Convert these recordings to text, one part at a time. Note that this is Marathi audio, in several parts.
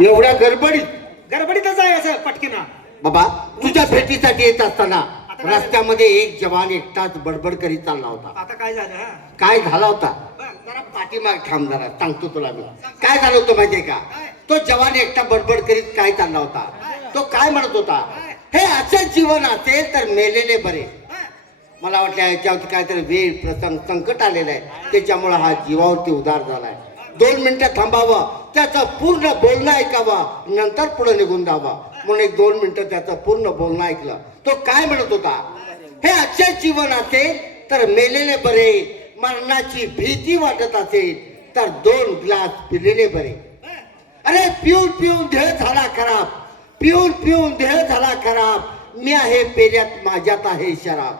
एवढ्या गडबडीतच आहे असं पटकीना. बाबा तुझ्या भेटीसाठी येत असताना रस्त्यामध्ये एक जवान एकटाच बडबड करीत चालला होता. आता काय झालं? काय झाला होता जरा पाठीमाग थांब, जरा सांगतो तुला मी काय झालं होतं माहितीये का. तो जवान एकटा बडबड करीत काय चालला होता, तो काय म्हणत होता, हे असंच जीवन असेल तर मेलेले बरे. मला वाटलं याच्यावरती काहीतरी वेळ प्रसंग संकट आलेलं आहे, त्याच्यामुळे हा जीवावरती उदार झालाय. 2 मिनिटं थांबावं, त्याचं पूर्ण बोलणं ऐकावं, नंतर पुढे निघून जावं. म्हणून 1-2 मिनिटं त्याचं पूर्ण बोलणं ऐकलं. तो काय म्हणत होता, हे असंच जीवन असेल तर मेलेले बरे, मरणाची भीती वाटत असेल तर 2 ग्लास पिलेले बरे. अरे पिऊन पिऊन देह झाला खराब, पिऊन पिऊन देह झाला खराब, मी आहे पेल्यात माझ्यात आहे शराब.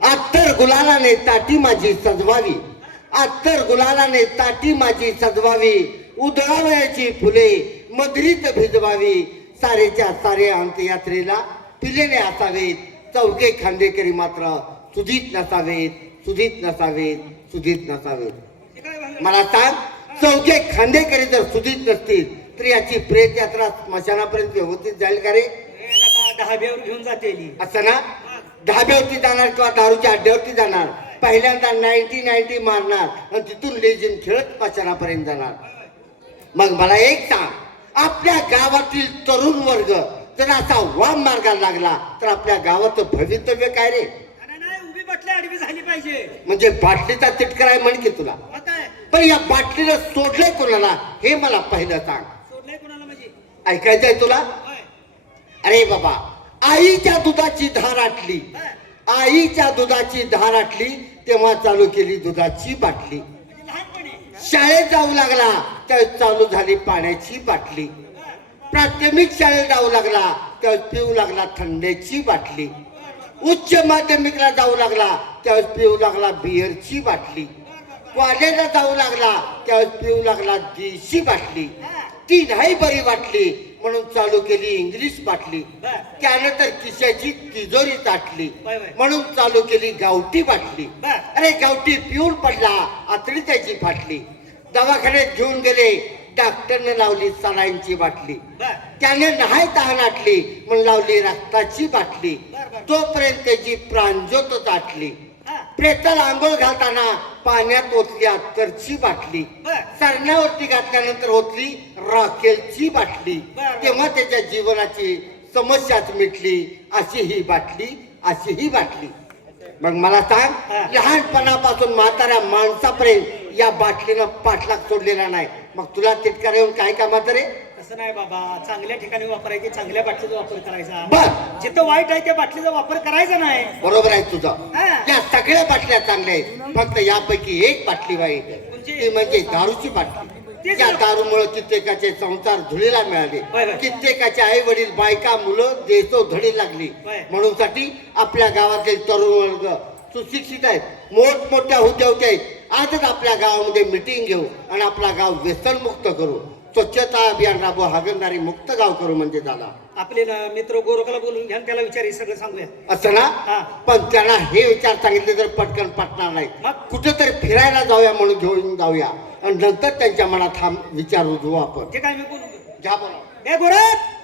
अत्तर गुलालाने ताटी माझी सजवावी, अत्तर गुलालाने ताटी माझी सजवावी, उधळावयाची फुले मधुरीत भिजवावी, सारेच्या सारे अंत्ययात्रेला पिलेले असावेत, चौघे खांदेकरी मात्र सुधीत नसावेत, सुधीत नसावेत, सुधीत नसावेत. मला सांग, चौघे खांदेकरी जर सुधीत नसतील तर याची प्रेत यात्रा स्मशानापर्यंत व्यवस्थित जाईल का रे? ढाब्यावर घेऊन जाते असं ना, ढाब्यावरती जाणार किंवा दारूच्या अड्ड्यावरती जाणार, पहिल्यांदा 90 मारणार आणि तिथून लेझिम खेळत स्मशानापर्यंत जाणार. मग मला एक सांग, आपल्या गावातील तरुण वर्ग जर असा वाम मार्गाला लागला तर आपल्या गावाचं भवितव्य काय रे? उभी बाटली आडवी झाली पाहिजे. म्हणजे बाटलीचा तिटकर आहे म्हण की तुला. पण या बाटलीला सोडलंय कोणाला हे मला पहिलं सांग. सोडलंय कोणाला म्हणजे ऐकायचंय तुला? अरे बाबा, आईच्या दुधाची धार आटली, आईच्या दुधाची धार आटली तेव्हा चालू केली दुधाची बाटली. शाळेत जाऊ लागला त्यावेळेस चालू झाली पाण्याची बाटली. प्राथमिक शाळेत जाऊ लागला त्यावेळेस पिऊ लागला थंडीची बाटली. उच्च माध्यमिकला जाऊ लागला त्यावेळेस पिऊ लागला बिअरची बाटली. कॉलेजला जाऊ लागला त्यावेळेस पिऊ लागला देशी बाटली. ती नाही बरी वाटली म्हणून चालू केली इंग्लिश बाटली. त्यानंतर खिशाची तिजोरी ताटली म्हणून चालू केली गावठी बाटली. अरे गावठी पिऊन पडला, आतडी त्याची फाटली. दवाखान्यात घेऊन गेले, डॉक्टरने लावली सलाईनची बाटली. त्याने नाही तहान आटली म्हणून लावली रक्ताची बाटली. तोपर्यंत त्याची प्राणज्योत ताटली. प्रेताला आंघोळ घालताना पाण्यात ओतली अत्तरची बाटली. सरण्यावरती घातल्यानंतर ओतली रॉकेलची बाटली. तेव्हा त्याच्या जीवनाची समस्याच मिटली. अशी ही बाटली, अशी ही बाटली. मग मला सांग, लहानपणापासून म्हाताऱ्या माणसापर्यंत या बाटलीनं पाठलाग सोडलेला नाही. मग तुला तिटकार येऊन काय कामात रे? असं नाही बाबा, चांगल्या ठिकाणी वापरायची, चांगल्या बाटलीचा वापर करायचा. बर, जिथं वाईट आहे त्या बाटलीचा वापर करायचा नाही. बरोबर आहे तुझं. या सगळ्या बाटल्या चांगल्या आहेत, फक्त यापैकी एक बाटली वाईट आहे, ती म्हणजे दारूची बाटली. त्या दारूमुळे कित्येकाचे संसार धुळीला मिळाले, कित्येकाचे आई वडील, बायका, मुलं देशो धडी लागली. म्हणून साठी आपल्या गावातील तरुण वर्ग सुशिक्षित आहेत, मोठमोठ्या हुद्द्यावरती आहेत. आजच आपल्या गावामध्ये मिटिंग घेऊ आणि आपला गाव व्यसनमुक्त करू, स्वच्छता अभियान राबवू, हागणदारी मुक्त गाव करू म्हणजे झाला. आपले मित्र गोरखला बोलून घ्या, त्याला विचार सगळं सांगूया. असं ना, पण त्यांना हे विचार सांगितले तर पटकन पटणार नाही. कुठेतरी फिरायला जाऊया म्हणून घेऊन जाऊया आणि नंतर त्यांच्या मनात हा विचार रुजवू आपण. जे काय मी बोलू घ्या बोला. ए गोरख,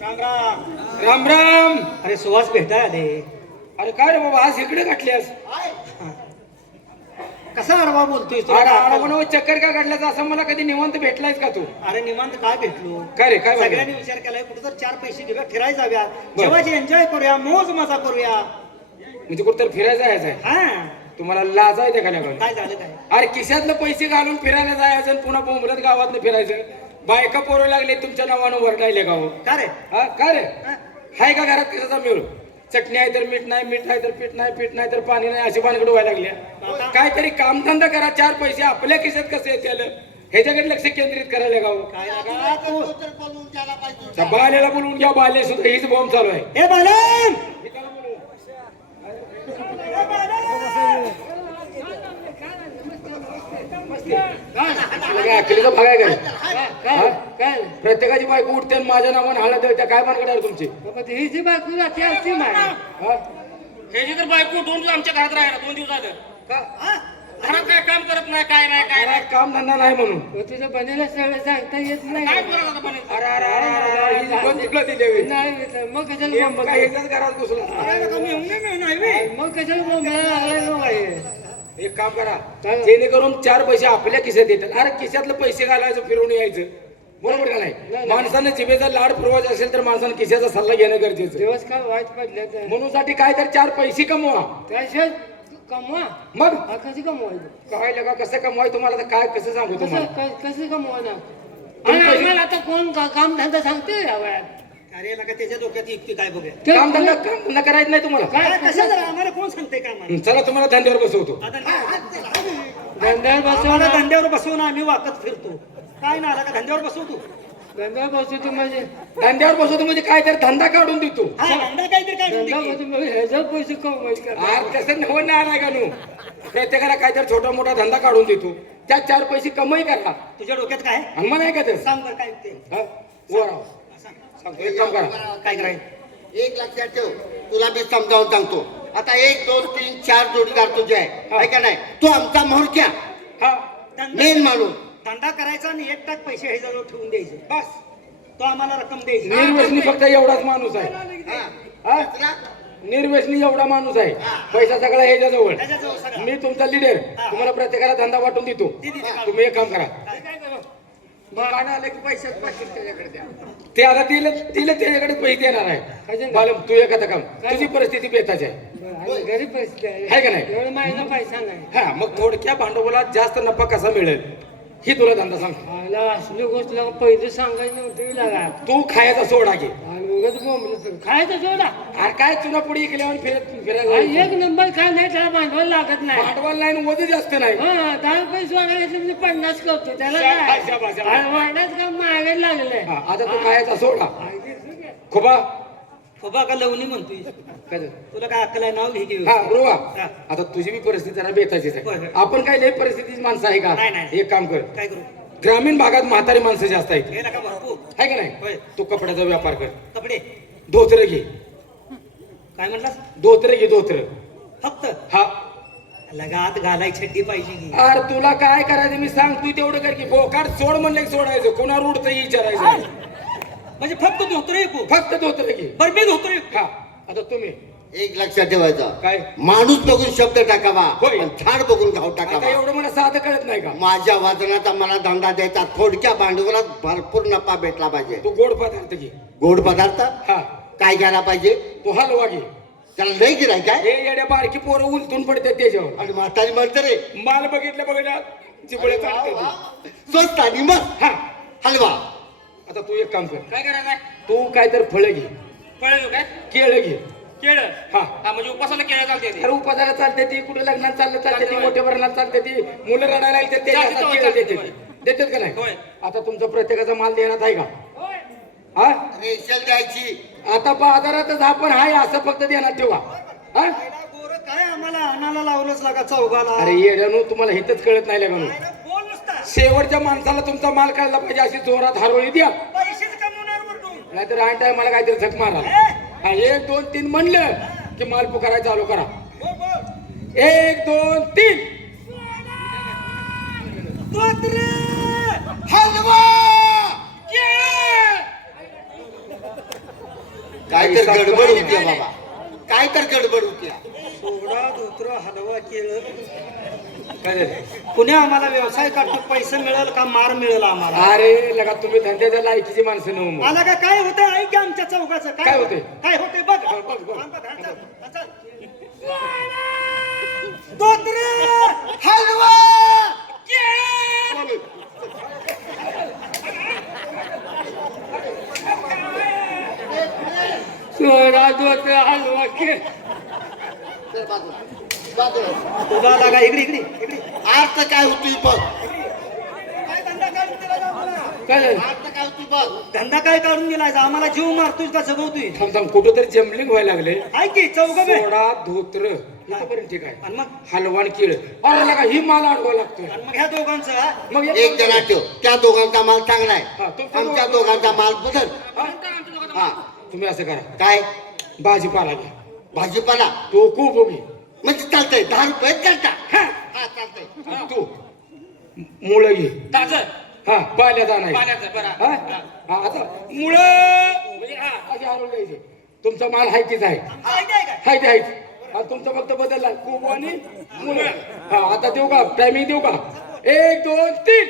राम राम. राम राम. अरे सुहास भेटाय आले. अरे काय रे बाबा, आज इकडे गाठल्यास? कसा अडवा बोलतोय तू? अरे चक्कर का काढल्यास असं मला कधी निवांत भेटलायस का तू? अरे निवांत काय भेटलो? काय रे, काय सगळ्यांनी विचार केलाय कुठं तर 4 पैसे घेऊया, फिरायला जाऊया, जेवायची एन्जॉय करूया, मोज मजा करूया. म्हणजे कुठं तर फिरायला जायचंय? हा, तुम्हाला लाज आहे का नाही? काय झालं काय? अरे खिशातलं पैसे घालून फिरायला जायचं आणि पुन्हा बोंबलत गावात फिरायचं. बायका पोरं लागले तुमच्या नावानं वरडायले गाव. का रे? हा काय रे, हाय का घरात कशाचा मिळू? चटणी आहे तर मीठ नाही, मीठ आहे तर पीठ नाही, पीठ नाही तर पाणी नाही, अशी पाणीकडे व्हायला लागल्या. काहीतरी कामधंदा करा, 4 पैसे आपल्या खिशात कसे येतील ह्याच्याकडे लक्ष केंद्रित करायला गाव. बाल्याला बोलवून घ्या, बाले सुद्धा हीच बॉम्ब चालू आहे. हे बालन, अखिलीचा भाग आहे काय? प्रत्येकाची बायको उठते आणि माझ्या नावाने हाणत द्यायच्या. काय मानकडे तुमची? ही जी बायको राखी असती माझी. ह्याची तर बायको उठून आमच्या घरात राहिला 2 दिवस झालं. घरात काय काम करत नाही काय नाही काय नाही काम धंदा नाही म्हणून तुझ्या बनेला सगळं सांगता येत काय नाही बोलायला आता म्हणे? अरे अरे अरे अरे, अरे, ही पण तुला दिली होय. नाही तर मग कशाला नेमका बोंबला ह्याच्याच घरात घुसला अरे नका मी येऊन नाही बे. मग कशाला बोंबला लागलाय मग बाई? एक काम करा जेणेकरून 4 पैसे आपल्या खिशात येतात अरे खिशातले पैसे घालायचं फिरून यायचं बरोबर का नाही माणसाने जिभेचा लाड पुरवायचा असेल तर माणसाने खिशाचा सल्ला घेणं गरजेचं दिवस काय वाईट पडले तर म्हणून साठी काय तर 4 पैसे कमवा त्याशिवाय कमवा मग हा कशी कमवायचं काय लगा कसं कमवाय तुम्हाला तर काय कसं सांगू कसं तुम्हाला कसं कमवायचं तुम्ही आणि पैसे- आम्हाला आता कोण काम धंदा सांगते या वयात अरे नका त्याच्या डोक्यात युक्ती काय बघूया काम धंदा करायचं नाही तुम्हाला काय काय कशा जरा आम्हाला कोण सांगते का आम्हाला चला तुम्हाला धंद्यावर बसवतो आता धंद्यावर बसवून आम्हाला धंद्यावर बसवून आम्ही वाकत फिरतो काय ना आला का धंद्यावर बसवतो धंद्यावर बसवतो म्हणजे धंद्यावर बसवतो म्हणजे काय तर धंदा काढून देतो हा धंदा काहीतरी काढून धंदा दे की. बसवून ह्याच्या पैसे कमवायचे आज कसं होणार नाही का नू प्रत्येकाला काहीतरी छोटा मोठा धंदा काढून देतो त्या 4 पैसे कमाई करा तुझ्या डोक्यात काय आणि मग नाही का ते सांग बरं काय ते हा? वर राहा. सांगतो एक काम करा काय करायचं एक लक्षात ठेव तुला मी समजावून सांगतो आता 1 2 3 4 जोडीदार तुझे आहे का नाही तू आमचा म्होरक्या हा मेन माणूस धंदा करायचा आणि 1 टाक पैसे ह्याच्याजवळ ठेवून द्यायचे बस तो आम्हाला रक्कम द्यायची निर्व्यसनी फक्त एवढाच माणूस आहे हा. हा? कचरा? निर्व्यसनी एवढा माणूस आहे पैसा सगळा ह्याच्याजवळ त्याच्याजवळ सगळं मी तुमचा लीडर तुम्हाला प्रत्येकाला धंदा वाटून देतो दे, दे, दे. तुम्ही एक काम करा गाणं आलं की पैशात पाकिट त्याच्याकडे द्या ते आता तिला त्याच्याकडे पैसे देणार आहे बालम तू एक आता काम तुझी परिस्थिती बेताची आहे बरं, आणि गरीब पैसे आहे का नाही एवढं माझ्या पैसा नाही हा मग थोडक्या भांडवलात जास्त नफा कसा मिळेल ही तुला धंदा सांग मला असली गोष्ट लागा पहिले सांगायची नव्हती लागा तू खायचा सोडा घे आणि उगाच बोंबलं तर खायचं सोडा अरे काय तुला पुढे इकल्यावर हा, फिरायला एक नंबर काय नाही त्याला भांडवल लागत नाही भांडवल नाही वजन जास्त नाही हा 10 रुपये सोडायचे म्हणजे 50 करतो त्याला शाबास, शाबास, शाबास. काय वाढत का मागे लागलंय हा, आता तू खायचा सोडा खोबा खोबा का लवणी म्हणतोय काय झालं? तुला काय अक्कल आहे नाव घे की हा व्यवस्थित. रोवा हा. आता तुझी बी परिस्थिती जरा बेताचीच होय, आहे होय. आपण काय लय परिस्थितीची माणसं आहे का नाही, नाही. एक काम कर काय करू ग्रामीण भागात म्हातारी माणसं जास्त आहेत हे नका भरपूर आहे का होय. नाही तू कपड्याचा व्यापार कर कपडे धोत्र घे काय म्हणलास धोत्र घे धोत्र फक्त हा लगात घालाय छड्डी पाहिजे की अरे तुला काय करायचं मी सांग तू तेवढं कर की बोकाड सोड म्हणलं की सोडायचं कोणावर उडतं विचारायचं नाही. म्हणजे फक्त धोतर ऐकू फक्त धोत्र घे बरं मी धोतर ऐकू हा आता तुम्ही एक लक्षात ठेवायचं काय माणूस बघून शब्द टाकावा होय. आणि झाड बघून घाव आता टाकावा एवढं मला साधं कळत नाही का माझ्या वादनाचा मला धंदा द्यायचा थोडक्या भांडवलात भरपूर नफा भेटला पाहिजे तू गोड पदार्थ घे गोड पदार्थ हा काय घ्यायला पाहिजे तू हलवा घे त्याला लय गिराय काय हे येड्या बारकी पोरं उलटून पडते त्याच्यावर आणि म्हातारी म्हणते रे माल बघितलं बघा चिपळे चालते ती. स्वस्त आणि मग हा हलवा आता तू एक काम कर काय करायचं आहे? तू काय तर फळं घे पळेल काय केळं घे केळ हा हा म्हणजे उपासाला केळ चालते ते. अरे उपासाला चालते ती कुठे लग्नात चाललं चालते ती चालते, मोठ्या भरणात चालते ती मुलं रडायला लागते ते चालते, आता होय, केळं चालते, देते देतात का नाही होय. आता तुमचा प्रत्येकाचा माल देण्यात आहे का हा रेशल द्यायची आता बाजारातच आपण आहे असं फक्त देण्यात ठेवा हा गोरं काय आम्हाला आणायला लावलंच लागा चौघाला अरे येड्यानो तुम्हाला हितच कळत नाही लागा काय ना, बोल नुसता शेवटच्या माणसाला तुमचा माल कळला पाहिजे अशी जोरात हरवली द्या पैसेच कमवणार वरतून नाहीतर आण टायमाला काहीतरी झक मारा हा 1 2 3 म्हणलं की माल पुकारायला चालू करा बोल बोल 1 2 3 धोतर हलवा काय तर गडबड होती बाबा काय तर गडबड होती सोडा धोतर हलवा केळं काय झालं पुण्या आम्हाला व्यवसाय काढतो पैसे मिळेल का मार मिळेल आम्हाला अरे लगा तुम्ही धंद्याच्या लायकीची माणसं नव्ह मग. मला काय होतंय ऐक की आमच्या चौघाचं काय होतंय? काय होतंय बघ बघ, बघ, बघ. हा, बघ, हा, चल, हा, चल. धोतर हलवा सोडा दोत हलवा के चल बाजूला, बाजूला. तुला लागा इकडे इकडे इकडे अर्थ काय होती बघ काय धंदा काढून दिला जा आम्हाला? काय झालं? अर्थ काय होती बघ धंदा काय काढून दिलाय जा? आम्हाला जीव मारतोय का जगवतोय थांब थांब कुठं तरी जमलिंग व्हायला लागले ऐक की चौघ बे सोडा धोत्र इथपर्यंत ठीक आहे आणि मग हलवान केळ अरे लगा ही माल अडवा लागतोय आणि मग ह्या दोघांचं हा? मग एक जण ठेव त्या दोघांचा माल चांगला हा, आहे तुमच्या आमच्या दोघांचा माल बुधन हा तुम्ही असं करा काय भाजीपाला घ्या भाजीपाला तो खूप उभी म्हणजे चालतंय 10 रुपये चालता हा चालतंय तू मुळं घे ताज हा पाण्यात आणायचं पाण्याचं बरं हा? हा. हा, आता मुळं म्हणजे हा असे हलवून द्यायचे. तुमचा माल हायतीच आहे माहिती आहे काय हाय ते हायच हा तुमचा फक्त बदलला कोबू आणि मुळं हा आता देऊ का टायमिंग देऊ का 1 2 3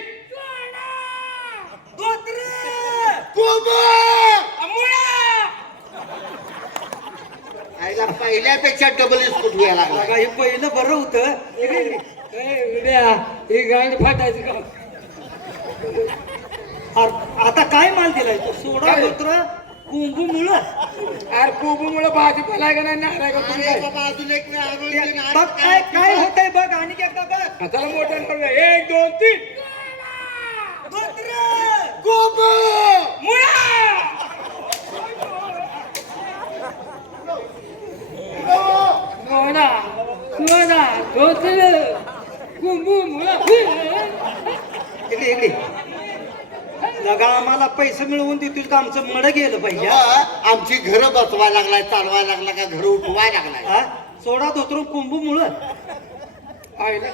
आईला पहिल्यापेक्षा डबल स्कूट व्हायला लागला बघा, हे पहिलं बरं होतं इकडे, इकडे. ही गांड फाटायची का आता काय माल दिलाय तो सोडा काय? धोत्र कुंभू मुळ अरे कोबू मुळे भाजीपाला आहे का नाही नारळ का तुम्ही अरे काय? बाबा अजून एक वेळ आणून दे ना. बघ काय काय होतंय बघ आणि एकदा बघ हा, चला मोठ्यानं करूया 1 2 3 गोबू! सोडा सोडा धोतर कुंभू मुळा इकडे इकडे लगा आम्हाला पैसे मिळवून देतील का आमचं मड गेलं पाहिजे हा? बाबा, आमची घरं बसवायला लागलाय चालवायला लागला का घर उठवायला लागलाय हा? सोडा धोतरून कुंभू मुळ आहे ना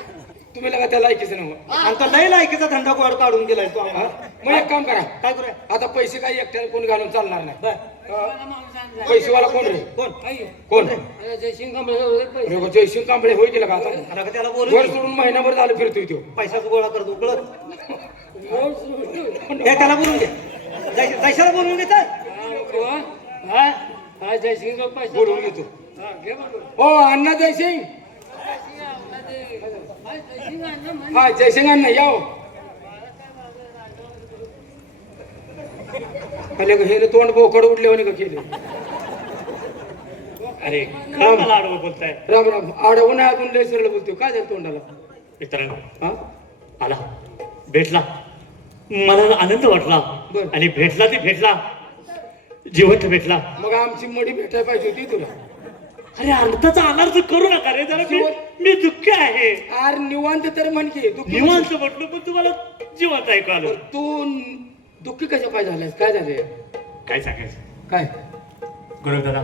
तुम्ही लगा त्याला ऐकायचं नव्हतं आणि तो लय लायकीचा धंदा गोड काढून दिलाय तो आम्हाला मग एक काम करा काय करूया आता पैसे काही एकट्याने कोणी घालून चालणार नाही बर पैसेवाला कोण रे कोण कोण जयसिंग पैसे अरे जयसिंग कांबळे होय गेला का आता आता का त्याला वर बोलू सोडून महिनाभर झालं फिरतोय तो पैसाच गोळा करतो उकळत हे त्याला बोलून घे जैशाला बोलून घे तर हा हा जयसिंग पैसे बोलवून घेतो हा घे बरोबर हो अण्णा जयसिंग हा जयसिंग अण्णा या हो. अले हे तोंड बोकड उडले होणे का केले अरे काय मला आडवं बोलताय राम राम आडवून आहे अजून लय सरळ बोलतो काय झालं तोंडाला मित्रांनो हा आला भेटला मला आनंद वाटला बरं. आणि भेटला ते भेटला जिवंत भेटला मग आमची मडी भेटायला पाहिजे होती तुला अरे अर्थाचा अनार्थ करू नका रे जरा मी दुःखी आहे आर निवांत तर म्हण की दुःखी निवांत म्हटलं पण तुम्हाला जिवंत ऐकू आलं तू दुःखी कशा पाहिजे झालास काय झाले काय सांगायचं काय गुरु दादा